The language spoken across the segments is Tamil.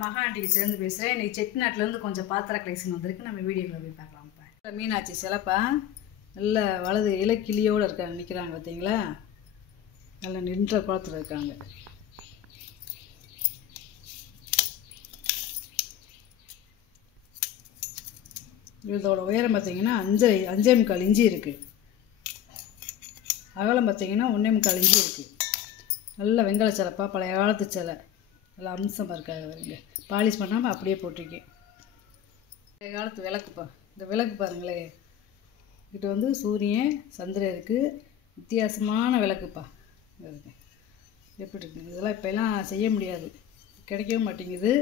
மகாண்டி சேர்ந்து பேசுகிறேன். இன்றைக்கி செட்டிநாட்டிலேருந்து கொஞ்சம் பாத்திர கலெக்ஷன் வந்திருக்கு. நம்ம வீடியோவில் போய் பார்க்கலாம்ப்பா. மீனாட்சி சிலப்பா நல்ல வலது இலக்கிளியோடு இருக்காங்க, நிற்கிறாங்க பார்த்தீங்களா? நல்ல நின்ற குளத்தில் இருக்காங்க. இதோட உயரம் பார்த்தீங்கன்னா 5.25 இன்ச்சு இருக்குது. அகலம் பார்த்தீங்கன்னா 1.25 இன்ச்சு இருக்குது. நல்ல வெங்கல சிலப்பா, பழைய காலத்து சிலை, நல்லா அம்சமாக இருக்காது. வருங்க, பாலிஷ் பண்ணாமல் அப்படியே போட்டிருக்கேன். பழைய காலத்து விளக்குப்பா. இந்த விளக்கு பாருங்களேன், இது வந்து சூரியன் சந்திரன் இருக்குது. வித்தியாசமான விளக்குப்பா. எப்படி இருக்குது இதெல்லாம்? இப்போலாம் செய்ய முடியாது, கிடைக்கவும் மாட்டேங்குது.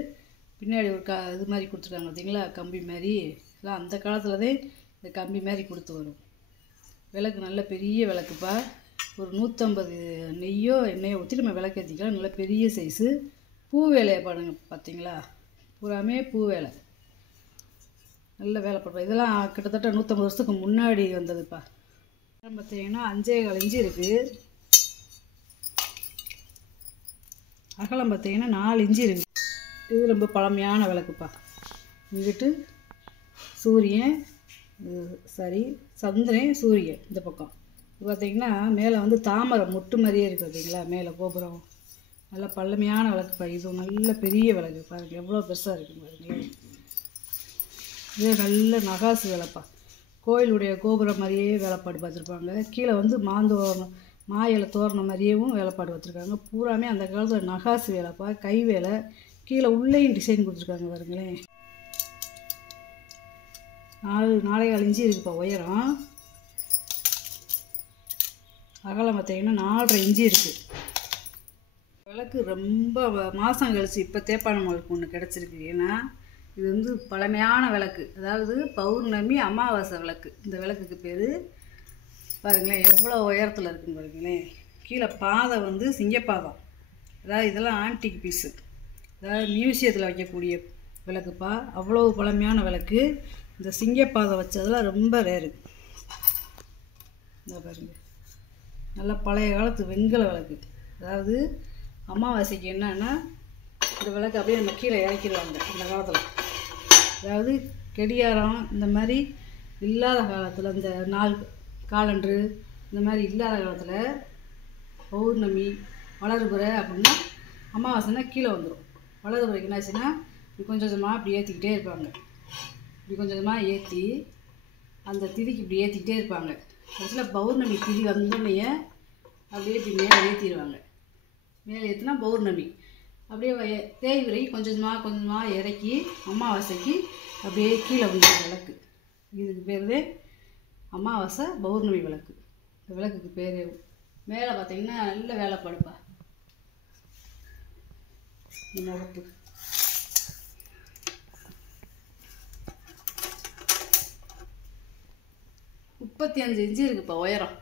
பின்னாடி ஒரு இது மாதிரி கொடுத்துருக்காங்க பார்த்தீங்களா, கம்பி மாதிரி. எல்லாம் அந்த காலத்தில் தான் இந்த கம்பி மாதிரி கொடுத்து வரும். விளக்கு நல்ல பெரிய விளக்குப்பா. ஒரு 150 நெய்யோ எண்ணெயோ ஊற்றி நம்ம விளக்கு ஏற்றிக்கலாம். நல்ல பெரிய சைஸு. பூ வேலையை பாருங்க பார்த்தீங்களா, பூராமே பூ வேலை, நல்ல வேலைப்படுப்பா. இதெல்லாம் கிட்டத்தட்ட 150 வருஷத்துக்கு முன்னாடி வந்ததுப்பா. பார்த்தீங்கன்னா 5.25 இன்ச்சு இருக்குது. அகலம் பார்த்தீங்கன்னா 4 இன்ச்சு இருக்குது. இது ரொம்ப பழமையான விளக்குப்பா. இங்கிட்டு சூரியன், சந்திரன், சூரியன் இந்த பக்கம். இது பார்த்திங்கன்னா மேலே வந்து தாமரை மொட்டு மாதிரியே இருக்குது பார்த்தீங்களா, மேலே கோபுரம். நல்ல பழமையான விளக்குப்பா. இது நல்ல பெரிய விளக்கு பாருங்கள், எவ்வளோ பெருசாக இருக்குன்னு பாருங்களேன். இது நல்ல நகாசு வேலைப்பா. கோயிலுடைய கோபுரம் மாதிரியே வேலைப்பாடு பார்த்துருப்பாங்க. கீழே வந்து மாயில தோரண மாதிரியேவும் வேலைப்பாடு வச்சுருக்காங்க. பூராமே அந்த காலத்தில் நகாசு வேலைப்பா, கை வேலை. கீழே உள்ளேயும் டிசைன் கொடுத்துருக்காங்க பாருங்களேன். 4.25 இன்ச்சு இருக்குப்பா உயரம். அகலம் பார்த்தீங்கன்னா 4.5 இன்ச்சு இருக்குது. விளக்கு ரொம்ப மாதம் கழிச்சு இப்போ தேப்பானவங்களுக்கு ஒன்று கிடச்சிருக்கு. ஏன்னா இது வந்து பழமையான விளக்கு, அதாவது பௌர்ணமி அமாவாசை விளக்கு. இந்த விளக்குக்கு பேர் பாருங்களேன், எவ்வளோ உயரத்தில் இருக்குன்னு பாருங்களேன். கீழே பாதை வந்து சிங்கப்பாதம், அதாவது இதெல்லாம் ஆன்டிக் பீஸு, அதாவது மியூசியத்தில் வைக்கக்கூடிய விளக்குப்பா. அவ்வளோ பழமையான விளக்கு. இந்த சிங்கப்பாதை வச்சதெல்லாம் ரொம்ப ரேரு. இந்த பாருங்க, நல்லா பழைய காலத்து வெண்கல விளக்கு. அதாவது அமாவாசைக்கு என்னன்னா இந்த விளக்கு அப்படியே நம்ம கீழே இறக்கிடுவாங்க அந்த காலத்தில். அதாவது கெடியாரம் இந்த மாதிரி இல்லாத காலத்தில், இந்த நாள் காலண்டரு இந்த மாதிரி இல்லாத காலத்தில் பௌர்ணமி வளர்புற அப்படின்னா அமாவாசைன்னா கீழே வந்துடும். வளர்புறைக்கு என்னாச்சுன்னா இப்படி கொஞ்சம் கொஞ்சமாக அப்படி ஏற்றிக்கிட்டே இருப்பாங்க. இப்படி கொஞ்சம் கொஞ்சமாக ஏற்றி அந்த திதிக்கு இப்படி ஏற்றிக்கிட்டே இருப்பாங்க. கடைசியில் பௌர்ணமி திதி வந்தோடனே அப்படியே இப்படி மேலே ஏற்றிடுவாங்க. மேலே ஏற்றினா பௌர்ணமி. அப்படியே தேய்விரை கொஞ்சம் கொஞ்சமாக இறக்கி அமாவாசைக்கு அப்படியே கீழே வந்துடும் விளக்கு. இதுக்கு பேர் அமாவாசை பௌர்ணமி விளக்கு. இந்த விளக்குக்கு பேர். மேலே பார்த்தீங்கன்னா நல்ல வேலைப்படுப்பா. இந்த முகப்பு 35 இன்ச்சு இருக்குப்பா உயரம்.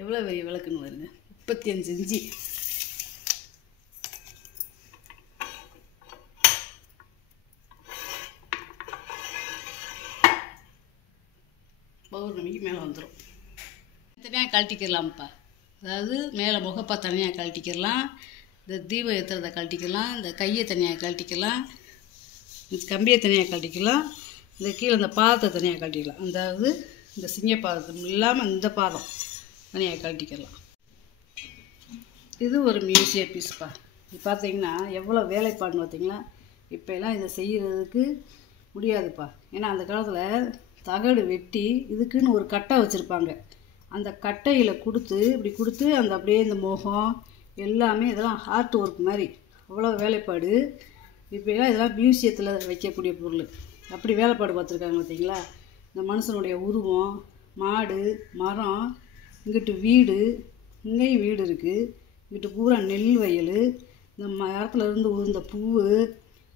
எவ்வளோ பெரிய விளக்குன்னு வருங்க, 35 இன்ச்சு. பௌர்ணமிக்கு மேலே வந்துடும். தனியாக கழட்டிக்கிறலாம்ப்பா. அதாவது மேலே முகப்பா தனியாக கழட்டிக்கிறலாம், இந்த தீபம் ஏற்றுறதை கழட்டிக்கலாம், இந்த கையை தனியாக கழட்டிக்கலாம், இந்த கம்பியை தனியாக கழட்டிக்கலாம், இந்த கீழே இந்த பாதத்தை தனியாக கழட்டிக்கலாம். அதாவது இந்த சிங்க பாதத்தை இல்லாமல் இந்த பாதம் தனியாக கழட்டிக்கலாம். இது ஒரு மியூசியம் பீஸ்ப்பா. இது பார்த்தீங்கன்னா எவ்வளோ வேலைப்பாடுன்னு பார்த்தீங்களா. இப்போலாம் இதை செய்கிறதுக்கு முடியாதுப்பா. ஏன்னா அந்த காலத்தில் தகடு வெட்டி இதுக்குன்னு ஒரு கட்டை வச்சுருப்பாங்க. அந்த கட்டையில் இப்படி கொடுத்து அந்த அப்படியே இந்த முகம் எல்லாமே இதெல்லாம் ஆர்ட் ஒர்க் மாதிரி அவ்வளோ வேலைப்பாடு. இப்போலாம் இதெல்லாம் மியூசியத்தில் வைக்கக்கூடிய பொருள். அப்படி வேலைப்பாடு பார்த்துருக்காங்க பார்த்தீங்களா. இந்த மனுஷனுடைய உருவம், மாடு, மரம், இங்கிட்டு வீடு, இங்கேயும் வீடு இருக்குது, இங்கிட்டு பூரா நெல் வயல், இந்த மரத்தில் இருந்து உருந்த பூ,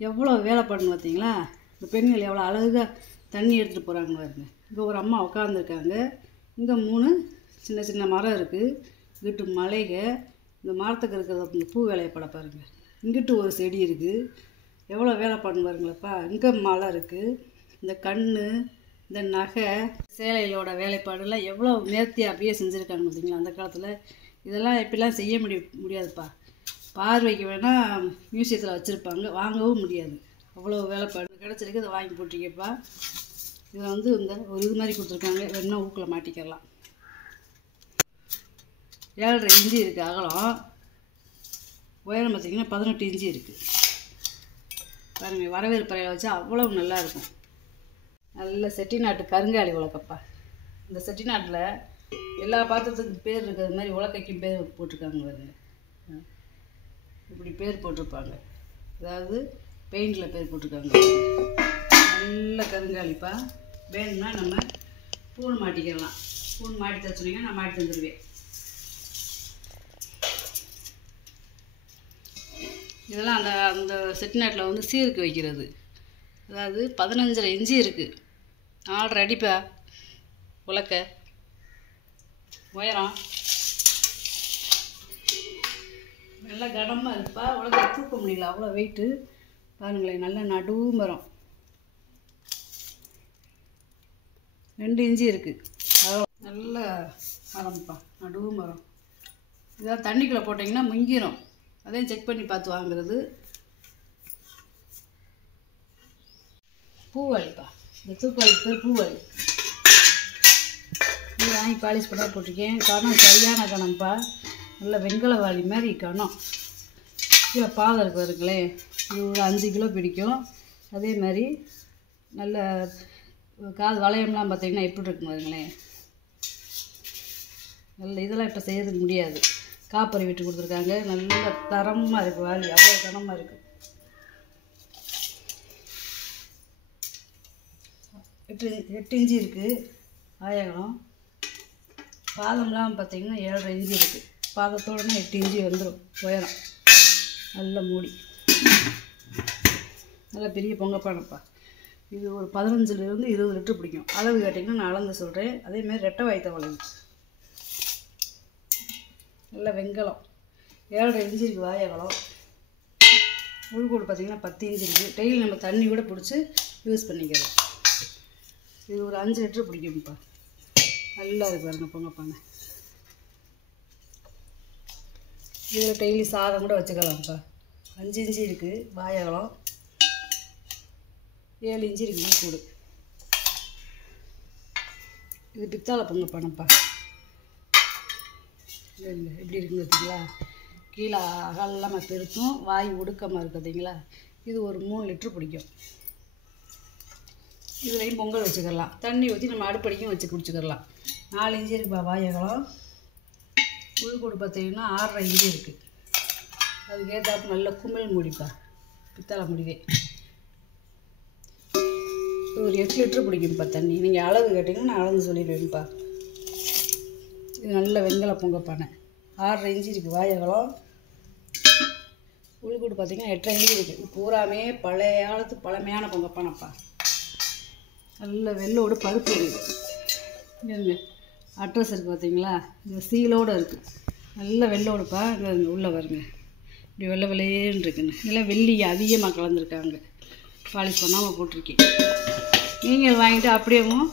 எவ்வளோ வேலைப்பாடுன்னு பார்த்தீங்களா. இந்த பெண்கள் எவ்வளோ அழகாக தண்ணி எடுத்துகிட்டு போகிறாங்க பாருங்க. இங்கே ஒரு அம்மா உட்காந்துருக்காங்க. இங்கே 3 சின்ன சின்ன மரம் இருக்குது. இங்கிட்டு மலைக, இந்த மரத்துக்கு இருக்கிற இந்த பூ வேலைப்பாடை பாருங்கள். இங்கிட்டு ஒரு செடி இருக்குது, எவ்வளோ வேலைப்பாடுன்னு பாருங்களேப்பா. இங்கே மலை இருக்குது, இந்த கண், இந்த நகை, சேலைகளோட வேலைப்பாடுலாம் எவ்வளோ நேர்த்தியாக அப்படியே செஞ்சுருக்காங்க பார்த்தீங்களா அந்த காலத்தில். இதெல்லாம் இப்படிலாம் செய்ய முடியாதுப்பா. பார்வைக்கு வேணால் மியூசியத்தில் வச்சுருப்பாங்க, வாங்கவும் முடியாது, அவ்வளோ வேலைப்பாடு. கிடச்சிருக்கு, அதை வாங்கி போட்டிருக்கேப்பா. இதில் வந்து இந்த ஒரு இது மாதிரி கொடுத்துருக்காங்க, வேணால் ஊக்கில் மாட்டிக்கலாம். 7.5 இன்ச்சு இருக்குது அகலம். உயரம் பார்த்திங்கன்னா 18 இன்ச்சு இருக்குது. பாருங்கள், வரவேற்பறையில் வச்சா அவ்வளோ நல்லாயிருக்கும். நல்ல செட்டிநாட்டு கருங்காலி உலக்கப்பா. இந்த செட்டிநாட்டில் எல்லா பாத்திரத்துக்கும் பேர் இருக்கிறது மாதிரி உலக்கைக்கும் பேர் போட்டிருக்காங்க பாருங்க. இப்படி பேர் போட்டிருப்பாங்க, அதாவது பெயிண்டில் பேர் போட்டிருக்காங்க. நல்ல கருங்காலிப்பா. வேணும்னா நம்ம பூன் மாட்டிக்கலாம். பூன் மாட்டி தர சொன்னீங்கன்னா நான் மாட்டி தந்துடுவேன். இதெல்லாம் அந்த அந்த செட்டிநாட்டில் வந்து சீருக்கு வைக்கிறது. அதாவது 15.5 இன்ச்சு இருக்குது. 4.5 அடிப்பா உலக்க. உயரம் நல்லா கனமாக இருக்குப்பா. உலக தூக்க முடியல, அவ்வளோ வெயிட்டு. பாருங்களேன், நல்ல நடு மரம். 2 இன்ச்சு இருக்குது. நல்ல மரம்ப்பா, நடு மரம். இதான் தண்ணிக்குள்ளே போட்டிங்கன்னா முங்கிரும். அதையும் செக் பண்ணி பார்த்து வாங்குறது. பூவாளிப்பா. இந்த தூக்குவாளிக்கு பேர் பூவாளி. இது வாங்கி பாலிஷ் பண்ண போட்டிருக்கேன். கணம் சரியான கணம்ப்பா. நல்ல வெண்கல வாளி மாதிரி கணம். கீழே பாதம் இருக்கு பாருங்களேன். இது ஒரு 5 கிலோ பிடிக்கும். அதே மாதிரி நல்ல காது வளையம்லாம் பார்த்திங்கன்னா எப்படி இருக்குன்னு பாருங்களேன். நல்ல இதெல்லாம் இப்போ செய்யறதுக்கு முடியாது. காப்பரி விட்டு கொடுத்துருக்காங்க. நல்ல தரமாக இருக்குது வாளி, அவ்வளோ கனமாக இருக்குது. 8 இன்ச்சு இருக்குது ஆயகம். பாதம்லாம் பார்த்திங்கன்னா 7.5 இன்ச்சு இருக்குது. பாதத்தோடனா 8 இன்ச்சு வந்துடும் உயரம். நல்ல மூடி, நல்ல பெரிய பொங்கப்பானப்பா. இது ஒரு 15லேருந்து 20 லிட்டர் பிடிக்கும். அளவு கேட்டிங்கன்னா நான் அளந்து சொல்கிறேன். அதேமாதிரி ரெட்டை வாய்த்த வளைவு. நல்ல வெங்கலம். 7.5 இன்ச்சு இருக்குது வாயகலம். உள்கூடு பார்த்திங்கன்னா 10 இன்ச்சு இருக்குது. டெய்லி நம்ம தண்ணி கூட பிடிச்சி யூஸ் பண்ணிக்கிறோம். இது ஒரு 5 லிட்டர் பிடிக்கும்ப்பா. நல்லா இருக்கு பாருங்க பொங்கப்பானை. இதில் டெய்லி சாதம் கூட வச்சுக்கலாம்ப்பா. 5 இன்ச்சு இருக்குது வாயகலம். 7 இன்ச்சு இருக்குது கூடு. இது பித்தாளை பொங்கப்பானைப்பா. எப்படி இருக்குன்னு பார்த்தீங்களா? கீழே அகலமாக பெருக்கும், வாய் ஒடுக்கமாக இருக்குது பார்த்தீங்களா? இது ஒரு 3 லிட்டர் பிடிக்கும். இதுலேயும் பொங்கல் வச்சுக்கலாம். தண்ணி ஊற்றி நம்ம அடுப்படிக்கும் வச்சு குடிச்சுக்கலாம். 4 இன்ச்சு இருக்குப்பா வாயகலம். உள்கூடு பார்த்தீங்கன்னா 6.5 இன்ச்சு இருக்குது. அதுக்கேற்றாப்பு நல்ல குமிழ் மூடிப்பா, பித்தளை முடிவே. ஒரு 8 லிட்டர் பிடிக்கும்ப்பா தண்ணி. நீங்கள் அளவு கேட்டிங்கன்னா நான் அளந்து சொல்லிடுவேன்ப்பா. இது நல்ல வெண்கல பொங்கப்பானை. 6.5 இன்ச்சு இருக்குது வாயகலம். உள்கூடு பார்த்திங்கன்னா 8.5 இன்ச்சு இருக்குது. பூராமே பழைய காலத்து பழமையான பொங்கப்பானைப்பா. நல்ல வெள்ளோடு பருப்பு இருக்குது. அட்ரஸ் இருக்குது பார்த்தீங்களா? இந்த சீலோடு இருக்குது. நல்ல வெள்ளோடுப்பா. இங்கே உள்ளே வருங்க, இப்படி வெள்ளை வெள்ளையேன்னு இருக்குன்னு. இதெல்லாம் வெள்ளி அதிகமாக கலந்துருக்காங்க. பாலிஷ் பண்ணாமல் போட்டிருக்கேன். நீங்கள் வாங்கிட்டு அப்படியேவும்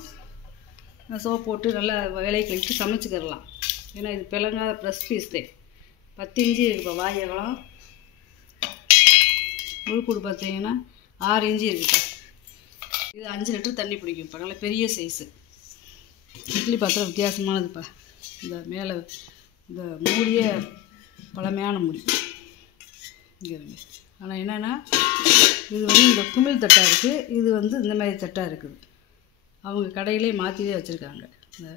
சோப் போட்டு நல்லா வேலையை கழித்து சமைச்சிக்கிறலாம். ஏன்னா இது பிளங்காத ப்ரெஸ் பீஸ் தான். 10 இன்ச்சு இருக்குப்பா வாயகலம். உள்கூடு பார்த்தீங்கன்னா 6 இன்ச்சு இருக்குப்பா. இது 5 லிட்டர் தண்ணி பிடிக்கும்ப்பா. நல்லா பெரிய சைஸு. இட்லி பாத்திரம் வித்தியாசமானதுப்பா. இந்த மேலே இந்த மூடிய பழமையான மூடி இங்கே இருக்கு. ஆனால் என்னென்னா இது வந்து இந்த குமிழ் தட்டாக இருக்குது. இது வந்து இந்த மாதிரி தட்டாக இருக்குது. அவங்க கடையிலே மாற்றியே வச்சுருக்காங்க. இந்த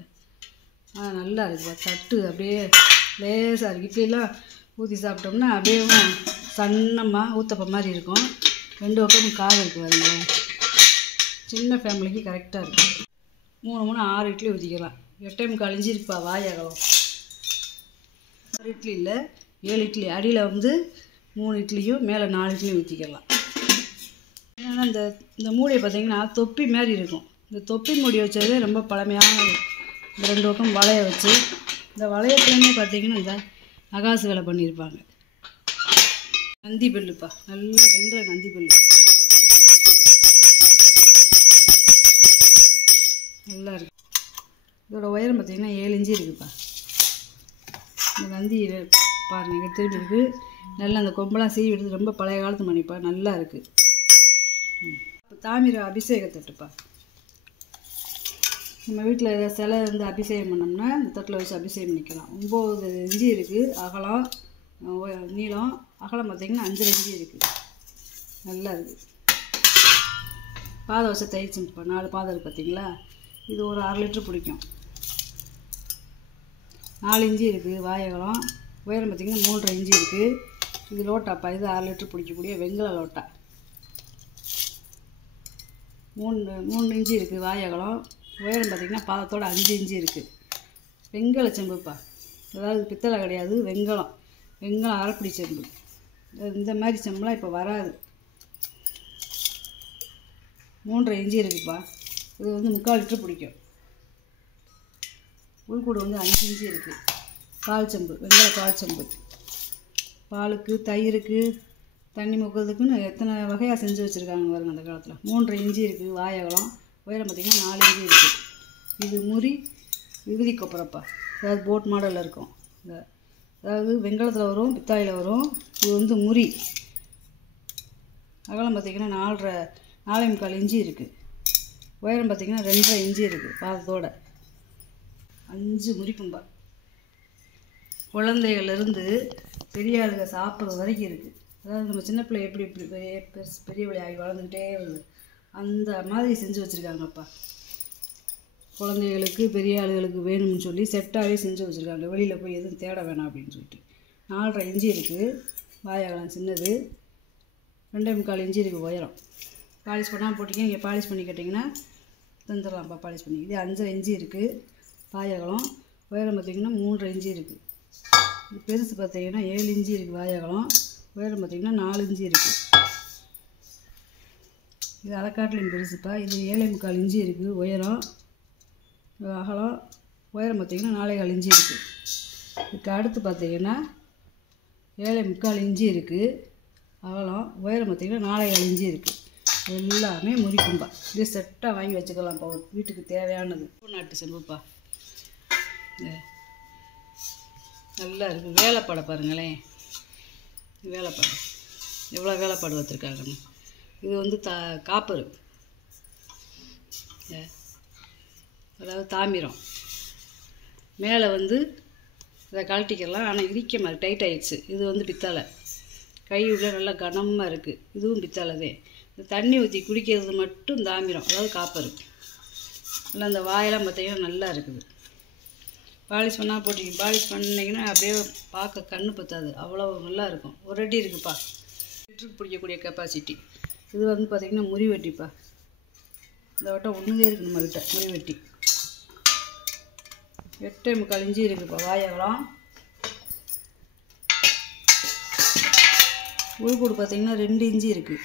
நல்லா இருக்குப்பா. தட்டு அப்படியே லேசாக இருக்குது. இட்லிலாம் ஊற்றி சாப்பிட்டோம்னா அப்படியே சன்னமாக ஊத்தப்ப மாதிரி இருக்கும். 2 பக்கமும் காது இருக்குது பாருங்களேன். சின்ன ஃபேமிலிக்கு கரெக்டாக இருக்கும். 3 6 இட்லி ஊற்றிக்கலாம். 8.25 இன்ச்சு இருக்குப்பா வாயகலம். 6 இட்லி இல்லை 7 இட்லி. அடியில் வந்து 3 இட்லியும் மேலே 4 இட்லியும் ஊற்றிக்கலாம். ஏன்னா இந்த மூடியை பார்த்திங்கன்னா தொப்பி மாதிரி இருக்கும். இந்த தொப்பி மூடி வச்சதே ரொம்ப பழமையானது. இந்த 2 பக்கம் வளைய வச்சு, இந்த வளையத்துலேயுமே பார்த்திங்கன்னா இந்த நகாசு வேலை பண்ணியிருப்பாங்க. நந்தி பெல்லுப்பா. நல்ல வெண்கல நந்தி பெல்லு. நல்லா இருக்கு. இதோட உயரம் பார்த்திங்கன்னா 7 இன்ச்சு இருக்குப்பா. இந்த நந்தி பாருங்கள், இங்கே திரும்பி இருக்குது. நல்லா அந்த கொம்பெல்லாம் சீவி எடுத்து ரொம்ப பழைய காலத்து மணிப்பா, நல்லா இருக்குது. தாமிர அபிஷேகத்தட்டுப்பா. நம்ம வீட்டில் ஏதாவது சிலை வந்து அபிஷேகம் பண்ணோம்னா இந்த தட்டில் வச்சு அபிஷேகம் பண்ணிக்கலாம். 9 இஞ்சி இருக்குது அகலம், நீளம். அகலம் பார்த்திங்கன்னா 5 இஞ்சி இருக்குது. நல்லா இருக்குது. பாதை வச்சு தைச்சுப்பா. 4 பாதை இருக்குது பார்த்தீங்களா. இது ஒரு 1/2 லிட்டர் பிடிக்கும். 4 இஞ்சி இருக்குது வாயகலம். உயரம் பார்த்திங்கன்னா 3.5 இஞ்சி இருக்குது. இது லோட்டாப்பா. இது 1/2 லிட்டர் பிடிக்கக்கூடிய வெங்கல லோட்டா. 3 இஞ்சி இருக்குது வாயகலம். உயரம் பார்த்திங்கன்னா பாதத்தோட 5 இஞ்சி இருக்குது. வெங்கல செம்புப்பா. அதாவது பித்தளை கிடையாது, வெங்கலம். வெங்கலம் அரைப்பிடி செம்பு. இந்த மாதிரி செம்புலாம் இப்போ வராது. 3.5 இஞ்சி இருக்குதுப்பா. இது வந்து 3/4 லிட்டர் பிடிக்கும். உள்கூடு வந்து 5 இஞ்சி இருக்குது. பால் செம்பு, வெங்கல பால் செம்பு. பாலுக்கு, தயிருக்கு, தண்ணி முக்கிறதுக்குன்னு எத்தனை வகையாக செஞ்சு வச்சுருக்காங்க பாருங்க அந்த காலத்தில். 3.5 இஞ்சி இருக்குது வாயகலம். உயரம் பார்த்திங்கன்னா 4 இஞ்சி இருக்குது. இது முறி விபூதி கொப்பரைப்பா. அதாவது போட் மாடலில் இருக்கும். அதாவது வெங்கலத்தில் வரும், பித்தாயில் வரும். இது வந்து முறி. அகலம் பார்த்திங்கன்னா 4.25 இஞ்சி இருக்குது. உயரம் பார்த்திங்கன்னா 2.5 இஞ்சி இருக்குது பாதத்தோட. 5 முறிக்கும்பா. குழந்தைகள்லேருந்து பெரிய ஆளுங்க சாப்பிட்றது வரைக்கும் இருக்குது. அதாவது நம்ம சின்ன பிள்ளை எப்படி இப்படி பெரிய பிள்ளை ஆகி வளர்ந்துக்கிட்டே வருது, அந்த மாதிரி செஞ்சு வச்சுருக்காங்கப்பா. குழந்தைகளுக்கு பெரிய ஆளுகளுக்கு வேணும்னு சொல்லி செட்டாகவே செஞ்சு வச்சுருக்காங்க. வெளியில் போய் எதுவும் தேட வேணாம் அப்படின்னு சொல்லிட்டு. 4.5 இஞ்சி இருக்குது வாயகலம் சின்னது. 2.25 இஞ்சி இருக்குது உயரம். பாலிஷ் பண்ணால் போட்டிங்க. நீங்கள் பாலிஷ் பண்ணி கேட்டிங்கன்னா தந்துடலாம்ப்பா பாலிஷ் பண்ணி. இது 5.5 இஞ்சி இருக்குது வாயகலம். உயரம் பார்த்திங்கன்னா 3.5 இஞ்சி இருக்குது. இது பெருசு பார்த்திங்கன்னா 7 இஞ்சி இருக்குது வாயகலம். உயரம் பார்த்திங்கன்னா 4 இஞ்சி இருக்குது. இது அரைக்காட்டிலையும் பெருசுப்பா. இது 7.25 இஞ்சி இருக்குது உயரம். அகலம். உயரம் பார்த்திங்கன்னா 4.25 இஞ்சி இருக்குது. இதுக்கு அடுத்து பார்த்திங்கன்னா 7.25 இஞ்சி இருக்குது அகலம். உயரம் பார்த்திங்கன்னா 4.25 இஞ்சி இருக்குது. எல்லாமே முறிக்கும்பா. இது செட்டாக வாங்கி வச்சுக்கலாம்ப்பா வீட்டுக்கு தேவையானது. நாட்டு செம்புப்பா. நல்லா இருக்குது. வேலைப்பாடை பாருங்களேன். வேலைப்பாடு எவ்வளோ வேலைப்பாடு வச்சுருக்காங்கன்னு. இது வந்து காப்பரு, அதாவது தாமிரம். மேலே வந்து இதை கழட்டிக்கலாம். ஆனால் இடிக்க மாதிரி டைட் ஆகிடுச்சு. இது வந்து பித்தளை. கை உள்ள நல்லா கனமாக இருக்குது. இதுவும் பித்தளை தான். இந்த தண்ணி ஊற்றி குடிக்கிறது மட்டும் தாமிரம், அதாவது காப்பரு. நல்லா அந்த வாயெல்லாம் பார்த்திங்கன்னா நல்லா இருக்குது. பாலிஷ் பண்ணால் போட்டிங்க. பாலிஷ் பண்ணிங்கன்னா அப்படியே பார்க்க கண்ணு பற்றாது, அவ்வளோ நல்லா இருக்கும். ஒரு அடி இருக்குப்பா. லிட்டருக்கு பிடிக்கக்கூடிய கெப்பாசிட்டி. இது வந்து பார்த்திங்கன்னா முறி வெட்டிப்பா. இந்த வட்டம் ஒன்றுதே இருக்குது நம்மக்கிட்ட முறி வெட்டி. 8.25 இஞ்சி இருக்குதுப்பா வாயகலம். உள்கூடு பார்த்திங்கன்னா 2 இஞ்சி இருக்குது.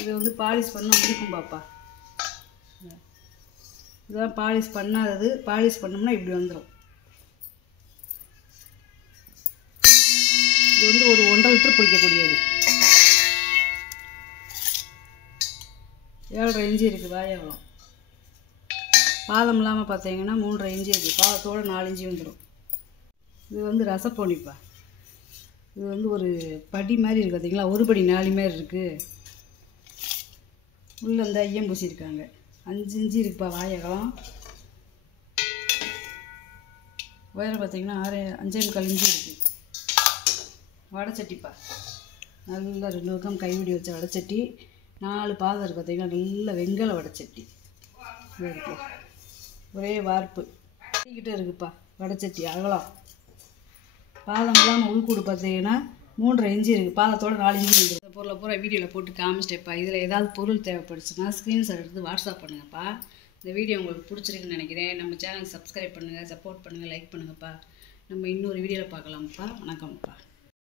இதை வந்து பாலிஷ் பண்ண முடிக்கும் பாப்பா. இதுதான் பாலிஷ் பண்ணாதது. பாலிஷ் பண்ணோம்னா இப்படி வந்துடும். இது வந்து ஒரு 1.5 லிட்டர் பிடிக்கக்கூடியது. 7.5 இஞ்சி இருக்குது வாயகலம். பாதம் இல்லாமல் பார்த்தீங்கன்னா 3.5 இஞ்சி இருக்குது. பாதத்தோடு 4 இஞ்சி வந்துடும். இது வந்து ரசப்போனிப்பா. இது வந்து ஒரு படி மாதிரி இருக்குது பார்த்தீங்களா, ஒரு படி 4 மாதிரி இருக்குது. உள்ளே இந்த ஐயம் பூசியிருக்காங்க. 5 இஞ்சி இருக்குப்பா வாயகலம். உயரம் பார்த்திங்கன்னா 5.25 இஞ்சி இருக்குது. வடைச்சட்டிப்பா. நல்லா 2 பக்கம் கைவிடி வச்ச வடைச்சட்டி. 4 பாதம் இருக்குது பார்த்திங்கன்னா. நல்ல வெங்கல வடைச்சட்டி இருக்குது. ஒரே வார்ப்பு கிட்டே இருக்குப்பா வடைச்சட்டி அகலம். பாதம் இல்லாமல் உள்கூடு பார்த்தீங்கன்னா 3.5 இஞ்சி இருக்குது. பாதத்தோடு 4 இஞ்சி வந்துடும். இந்த பொருளை பூரா வீடியோவில் போட்டு காமிச்சிட்டேப்பா. இதில் ஏதாவது பொருள் தேவைப்படுச்சுன்னா ஸ்க்ரீன்ஷாட் எடுத்து வாட்ஸ்அப் பண்ணுங்கப்பா. இந்த வீடியோ உங்களுக்கு பிடிச்சிருக்குன்னு நினைக்கிறேன். நம்ம சேனலுக்கு சப்ஸ்கிரைப் பண்ணுங்கள், சப்போர்ட் பண்ணுங்கள், லைக் பண்ணுங்கப்பா. நம்ம இன்னொரு வீடியோவில் பார்க்கலாம்ப்பா. வணக்கம்ப்பா.